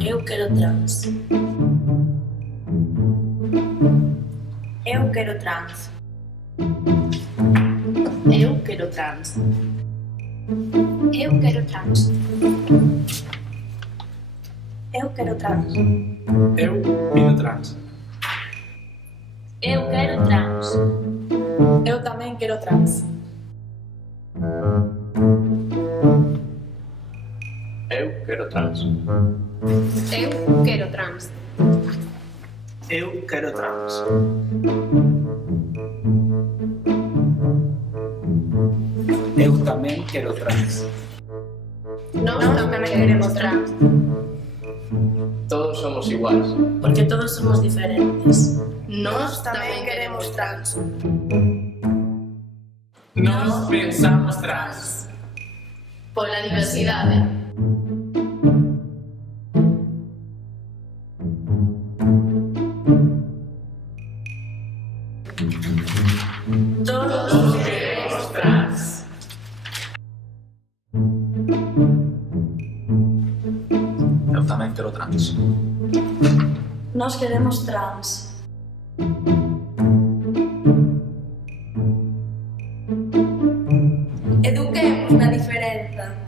Eu quero trans. Eu quero trans. Eu quero trans. Eu quero trans. Eu quero trans. Eu pido trans. Eu quero trans. Eu também quero trans. Eu quero trans. Eu quero trans. Eu quero trans. Eu também quero trans. Nós tamén queremos trans. Todos somos iguais. Porque todos somos diferentes. Nós tamén queremos trans. Nós pensamos trans. Pola diversidade. Todos Queremos trans. Eu tamén quero trans. nós queremos trans. Eduquemos na diferenza.